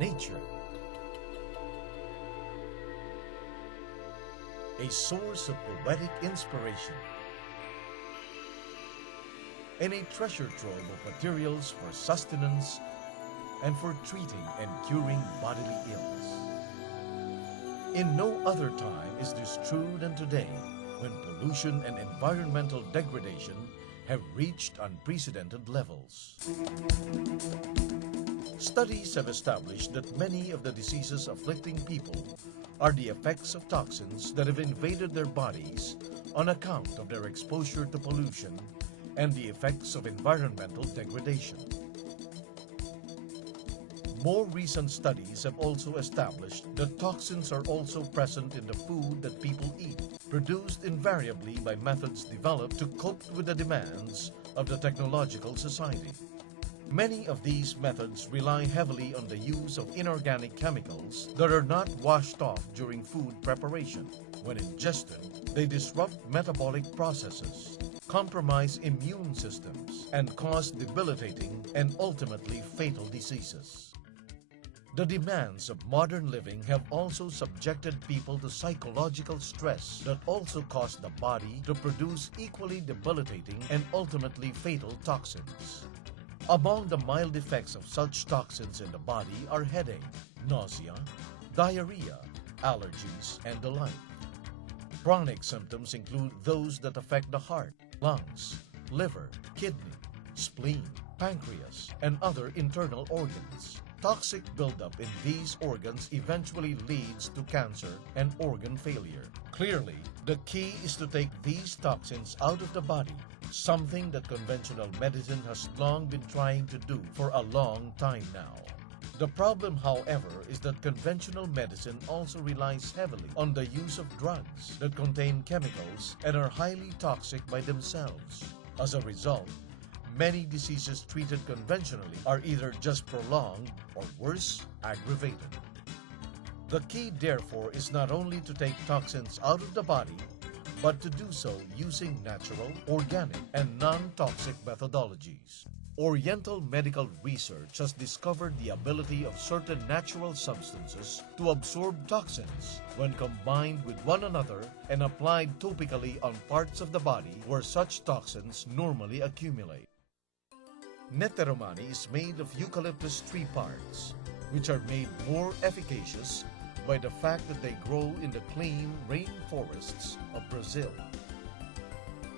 nature. A source of poetic inspiration. And a treasure trove of materials for sustenance and for treating and curing bodily ills. In no other time is this true than today, when pollution and environmental degradation have reached unprecedented levels. Studies have established that many of the diseases afflicting people are the effects of toxins that have invaded their bodies on account of their exposure to pollution and the effects of environmental degradation. More recent studies have also established that toxins are also present in the food that people eat, produced invariably by methods developed to cope with the demands of the technological society. Many of these methods rely heavily on the use of inorganic chemicals that are not washed off during food preparation. When ingested, they disrupt metabolic processes, compromise immune systems, and cause debilitating and ultimately fatal diseases. The demands of modern living have also subjected people to psychological stress that also cause the body to produce equally debilitating and ultimately fatal toxins. Among the mild effects of such toxins in the body are headache, nausea, diarrhea, allergies, and the like. Chronic symptoms include those that affect the heart, lungs, liver, kidney, spleen, pancreas, and other internal organs. Toxic buildup in these organs eventually leads to cancer and organ failure. Clearly, the key is to take these toxins out of the body, something that conventional medicine has long been trying to do for a long time now. The problem, however, is that conventional medicine also relies heavily on the use of drugs that contain chemicals and are highly toxic by themselves. As a result, many diseases treated conventionally are either just prolonged or worse, aggravated. The key, therefore, is not only to take toxins out of the body, but to do so using natural, organic, and non-toxic methodologies. Oriental medical research has discovered the ability of certain natural substances to absorb toxins when combined with one another and applied topically on parts of the body where such toxins normally accumulate. Netterumani is made of eucalyptus tree parts, which are made more efficacious by the fact that they grow in the clean rainforests of Brazil.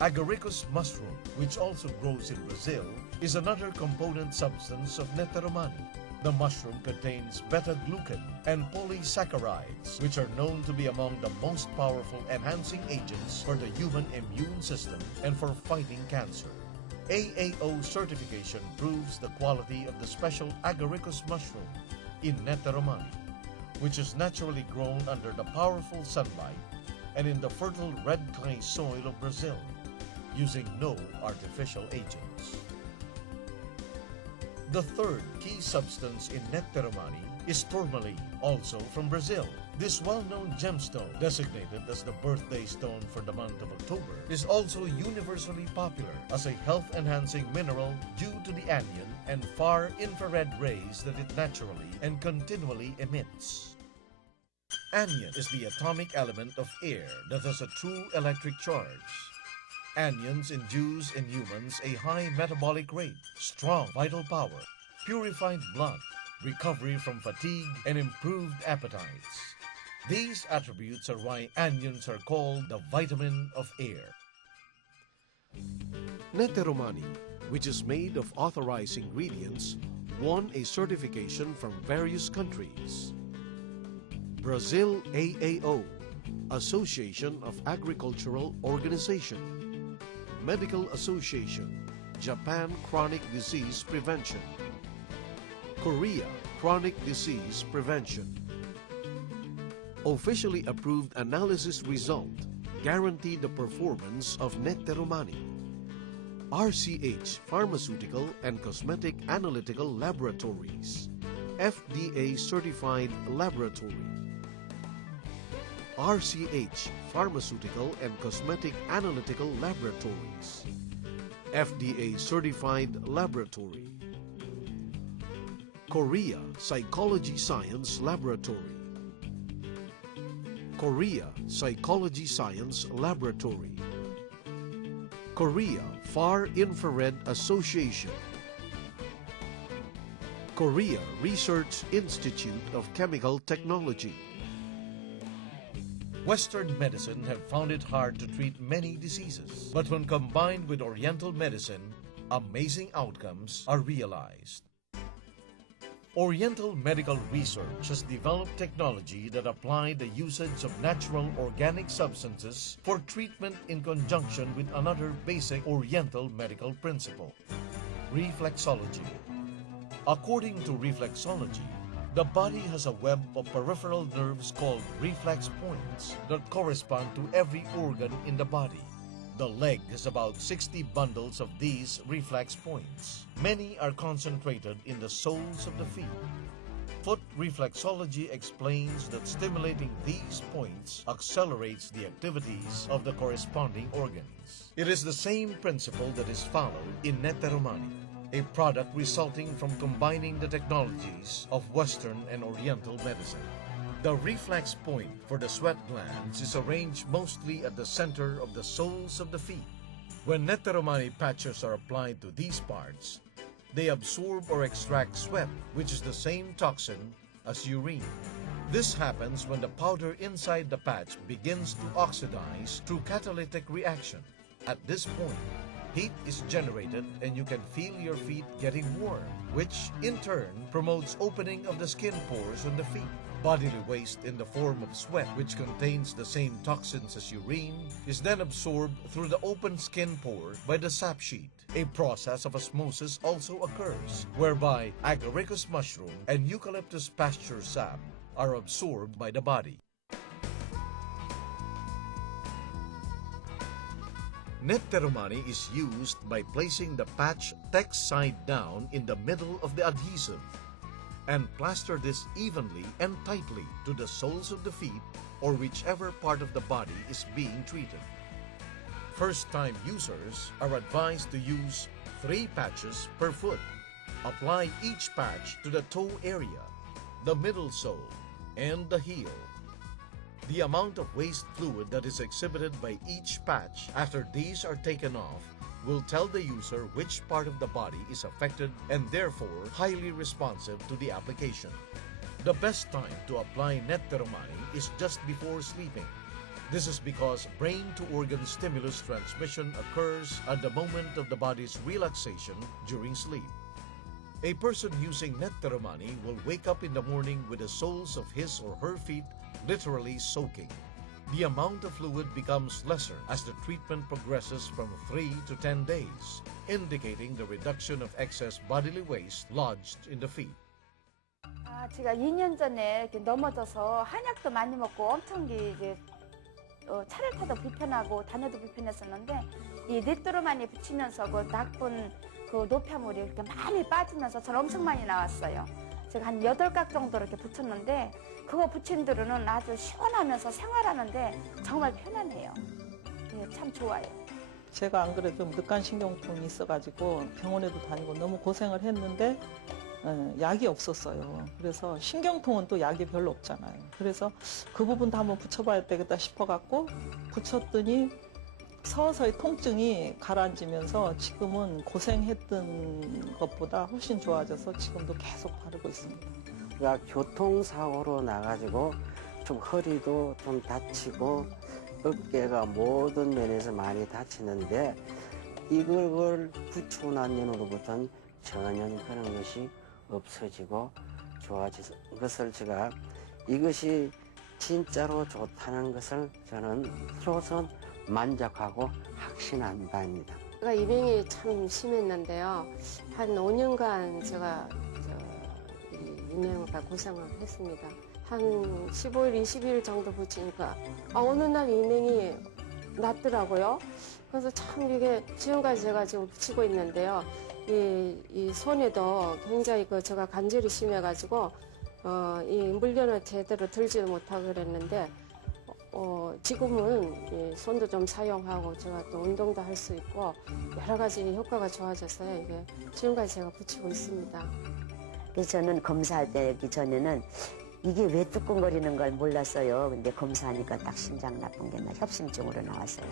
Agaricus mushroom, which also grows in Brazil, is another component substance of Netterumani. The mushroom contains beta-glucan and polysaccharides, which are known to be among the most powerful enhancing agents for the human immune system and for fighting cancer. AAO certification proves the quality of the special agaricus mushroom in Netterumani, which is naturally grown under the powerful sunlight and in the fertile red clay soil of Brazil, using no artificial agents. The third key substance in Netterumani is tourmaline, also from Brazil. This well-known gemstone, designated as the birthday stone for the month of October, is also universally popular as a health-enhancing mineral due to the anion and far infrared rays that it naturally and continually emits. Anion is the atomic element of air that has a true electric charge. Anions induce in humans a high metabolic rate, strong vital power, purified blood, recovery from fatigue, and improved appetites. These attributes are why anions are called the vitamin of air. Netterumani, which is made of authorized ingredients, won a certification from various countries. Brazil AAO, Association of Agricultural Organization. Medical Association, Japan Chronic Disease Prevention. Korea Chronic Disease Prevention. Officially approved analysis result guarantee the performance of Netterumani. RCH Pharmaceutical and Cosmetic Analytical Laboratories, FDA Certified Laboratory. RCH Pharmaceutical and Cosmetic Analytical Laboratories, FDA Certified Laboratory. Korea Psychology Science Laboratory. Korea Psychology Science Laboratory. Korea Far Infrared Association. Korea Research Institute of Chemical Technology. Western medicine have found it hard to treat many diseases, but when combined with Oriental medicine, amazing outcomes are realized. Oriental medical research has developed technology that apply the usage of natural organic substances for treatment in conjunction with another basic Oriental medical principle, reflexology. According to reflexology, the body has a web of peripheral nerves called reflex points that correspond to every organ in the body. The leg has about 60 bundles of these reflex points. Many are concentrated in the soles of the feet. Foot reflexology explains that stimulating these points accelerates the activities of the corresponding organs. It is the same principle that is followed in Netterumani, a product resulting from combining the technologies of Western and Oriental medicine. The reflex point for the sweat glands is arranged mostly at the center of the soles of the feet. When Netterumani patches are applied to these parts, they absorb or extract sweat, which is the same toxin as urine. This happens when the powder inside the patch begins to oxidize through catalytic reaction. At this point, heat is generated and you can feel your feet getting warm, which in turn promotes opening of the skin pores on the feet. Bodily waste in the form of sweat, which contains the same toxins as urine, is then absorbed through the open skin pore by the sap sheet. A process of osmosis also occurs, whereby agaricus mushroom and eucalyptus pasture sap are absorbed by the body. Netterumani is used by placing the patch text side down in the middle of the adhesive and plaster this evenly and tightly to the soles of the feet or whichever part of the body is being treated. First-time users are advised to use 3 patches per foot. Apply each patch to the toe area, the middle sole, and the heel. The amount of waste fluid that is exhibited by each patch after these are taken off will tell the user which part of the body is affected and therefore highly responsive to the application. The best time to apply Netterumani is just before sleeping. This is because brain-to-organ stimulus transmission occurs at the moment of the body's relaxation during sleep. A person using Netterumani will wake up in the morning with the soles of his or her feet literally soaking. The amount of fluid becomes lesser as the treatment progresses from 3 to 10 days, indicating the reduction of excess bodily waste lodged in the feet. 제가 2년 전에 이렇게 넘어져서 한약도 많이 먹고 엄청 이제 차를 타도 불편하고 다녀도 불편했었는데 이 넷도루마니 붙이면서 그 나쁜 그 노폐물이 이렇게 많이 빠지면서 저는 엄청 많이 나왔어요. 제가 한 8각 정도 이렇게 붙였는데 그거 붙인 뒤로는 아주 시원하면서 생활하는데 정말 편안해요. 예, 참 좋아요. 제가 안 그래도 늑간신경통이 있어가지고 병원에도 다니고 너무 고생을 했는데 약이 없었어요. 그래서 신경통은 또 약이 별로 없잖아요. 그래서 그 부분도 한번 붙여봐야 되겠다 싶어갖고 붙였더니 서서히 통증이 가라앉으면서 지금은 고생했던 것보다 훨씬 좋아져서 지금도 계속 바르고 있습니다. 그러니까 교통사고로 나가지고 좀 허리도 좀 다치고 어깨가 모든 면에서 많이 다치는데 이걸 붙이고 난 이후로부터는 전혀 그런 것이 없어지고 좋아진 것을 제가 이것이 진짜로 좋다는 것을 저는 스스로 만족하고 확신한 바입니다. 제가 이명이 참 심했는데요. 한 5년간 제가 이명과 고생을 했습니다. 한 15일, 20일 정도 붙이니까 어느 날 이명이 낫더라고요. 그래서 참 이게 지금까지 제가 지금 붙이고 있는데요. 이 손에도 굉장히 제가 관절이 심해가지고 이 물건을 제대로 들지도 못하고 그랬는데 지금은 이 손도 좀 사용하고 제가 또 운동도 할 수 있고 여러 가지 효과가 좋아져서요. 이게 지금까지 제가 붙이고 있습니다. 그래서 저는 검사하기 전에는 이게 왜 뚜껑거리는 걸 몰랐어요. 근데 검사하니까 딱 심장 나쁜 게 협심증으로 나왔어요.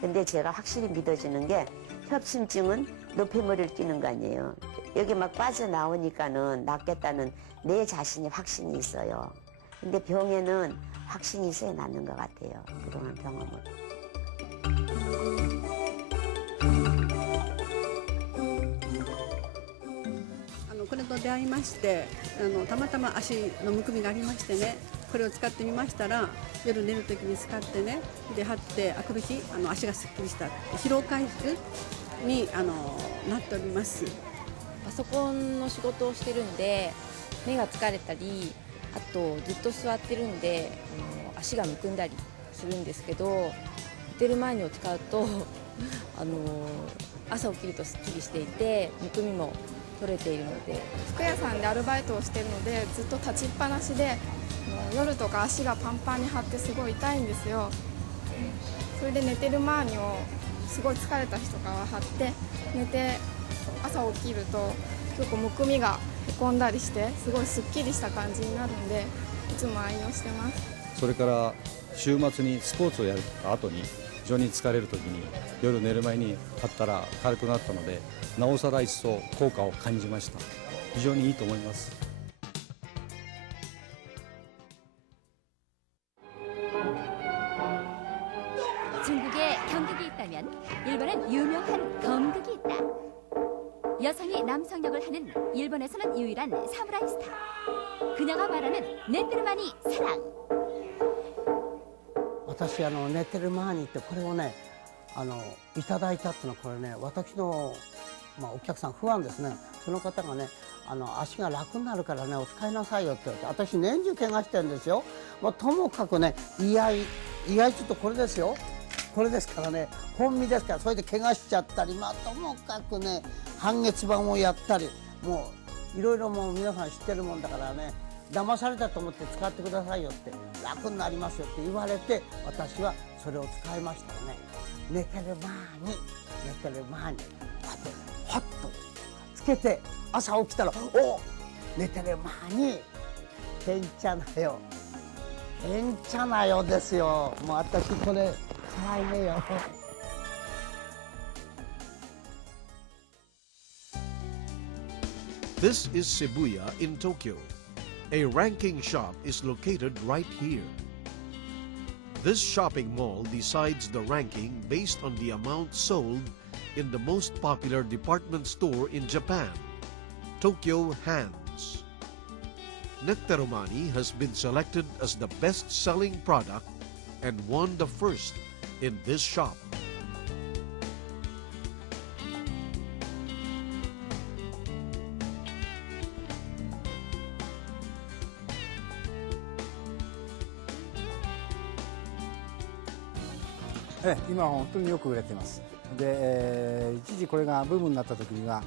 근데 제가 확실히 믿어지는 게 협심증은 노폐물을 끼는 거 아니에요. 여기 막 빠져나오니까는 낫겠다는 내 자신이 확신이 있어요. 근데 병에는 확신이 있어야 낫는 것 같아요. 그동안 경험은. これと出会いましてたまたま足のむくみがありましてね、これを使ってみましたら夜寝る時に使ってね、で張ってあくる日足がすっきりした疲労回復になっております。パソコンの仕事をしてるんで目が疲れたり、あとずっと座ってるんで足がむくんだりするんですけど、ネテルマーニを使うと朝起きるとすっきりしていて、むくみも取れているので。服屋さんでアルバイトをしているのでずっと立ちっぱなしで夜とか足がパンパンに張ってすごい痛いんですよ。それでネテルマーニをすごい疲れた日とかは貼って寝て朝起きると結構むくみがへこんだりしてすごいすっきりした感じになるんでいつも愛用してます。それから週末にスポーツをやった後に非常に疲れる時に夜寝る前に貼ったら軽くなったので、なおさら一層効果を感じました。非常にいいと思います。 중국에 경극이 있다면 일본엔 유명한 검극이 있다. 여성이 남성 역을 하는 일본에서는 유일한 사무라이 스타. 그녀가 말하는 네테르마니 사랑. 私ネテルマーニってこれをねいただいたっていうのはこれね私の、お客さんファンですね。その方がね足が楽になるからねお使いなさいよって言われて、私年中怪我してるんですよ。ともかくね居合ちょっとこれですよ。これですからね本身ですから、それで怪我しちゃったり、ともかくね半月板をやったり、もういろいろもう皆さん知ってるもんだからね、騙されたと思って使ってくださいよって、楽になりますよって言われて、私はそれを使いましたよね。寝てる前にこうやってハッとつけて朝起きたらお寝てる前にけんちゃなよですよ。もう私これ可愛いねよ。This is Shibuya in Tokyo. A ranking shop is located right here. This shopping mall decides the ranking based on the amount sold in the most popular department store in Japan, Tokyo Hands. Netterumani has been selected as the best-selling product and won the first in this shop. 네, 今は本当によく売れています。で、一時これがブームになった時には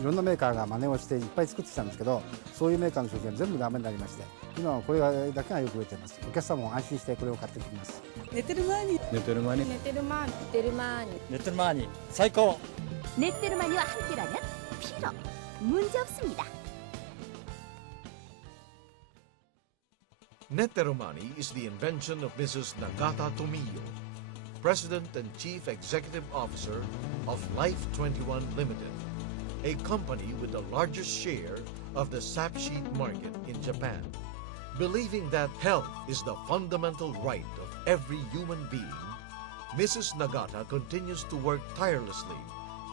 いろんなメーカーが真似をしていっぱい作ってきたんですけど、そういうメーカーの商品が全部ダメになりまして、今はこれだけがよく売れています。お客様も安心してこれを買ってきます。네테르마니 네테르마니 네테르마니 최고. 네테르마니와 함께라면 필요 문제 없습니다. Netterumani is the invention of Mrs. Nagata Tomiyo, President and Chief Executive Officer of Life 21 Limited, a company with the largest share of the sap sheet market in Japan. Believing that health is the fundamental right of every human being, Mrs. Nagata continues to work tirelessly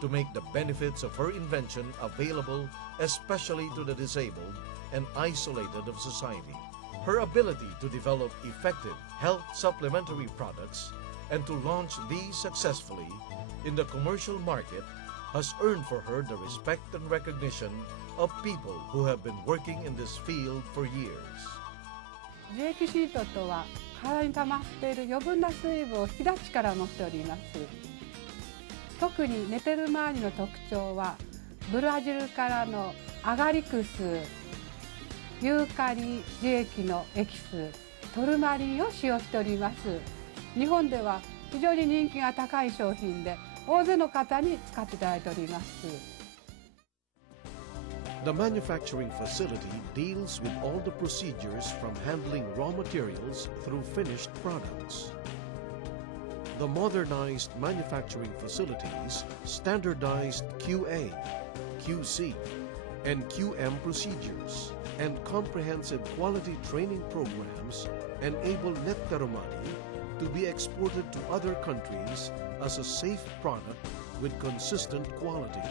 to make the benefits of her invention available especially to the disabled and isolated of society. Her ability to develop effective health supplementary products and to launch these successfully in the commercial market has earned for her the respect and recognition of people who have been working in this field for years. 樹液シートとは体に溜まっている余分な水分を引き出す力を持っております。特にネテルマーニの特徴はブラジルからのアガリクス、ユーカリ樹液のエキス、トルマリンを使用しております。日本では非常に人気が高い商品で大勢の方に使っていただいております。The manufacturing facility deals with all the procedures from handling raw materials through finished products. The modernized manufacturing facilities, standardized QA, QC, and QM procedures, and comprehensive quality training programs enable Netterumani to be exported to other countries as a safe product with consistent quality.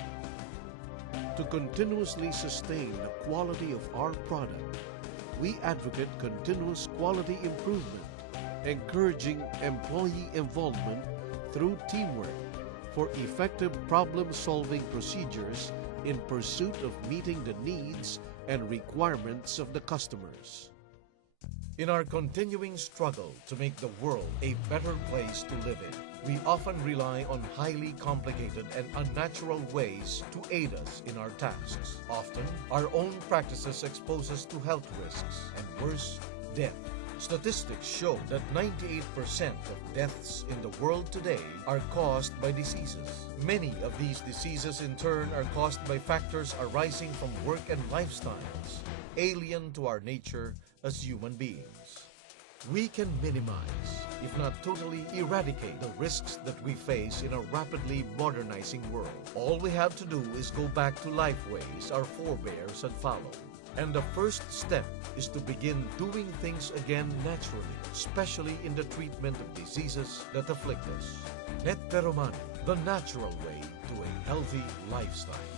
To continuously sustain the quality of our product, we advocate continuous quality improvement, encouraging employee involvement through teamwork for effective problem-solving procedures in pursuit of meeting the needs and requirements of the customers. In our continuing struggle to make the world a better place to live in, we often rely on highly complicated and unnatural ways to aid us in our tasks. Often, our own practices expose us to health risks and worse, death. Statistics show that 98% of deaths in the world today are caused by diseases. Many of these diseases in turn are caused by factors arising from work and lifestyles, alien to our nature as human beings. We can minimize, if not totally eradicate, the risks that we face in a rapidly modernizing world. All we have to do is go back to life ways our forebears had followed. And the first step is to begin doing things again naturally, especially in the treatment of diseases that afflict us. Netterumani, the natural way to a healthy lifestyle.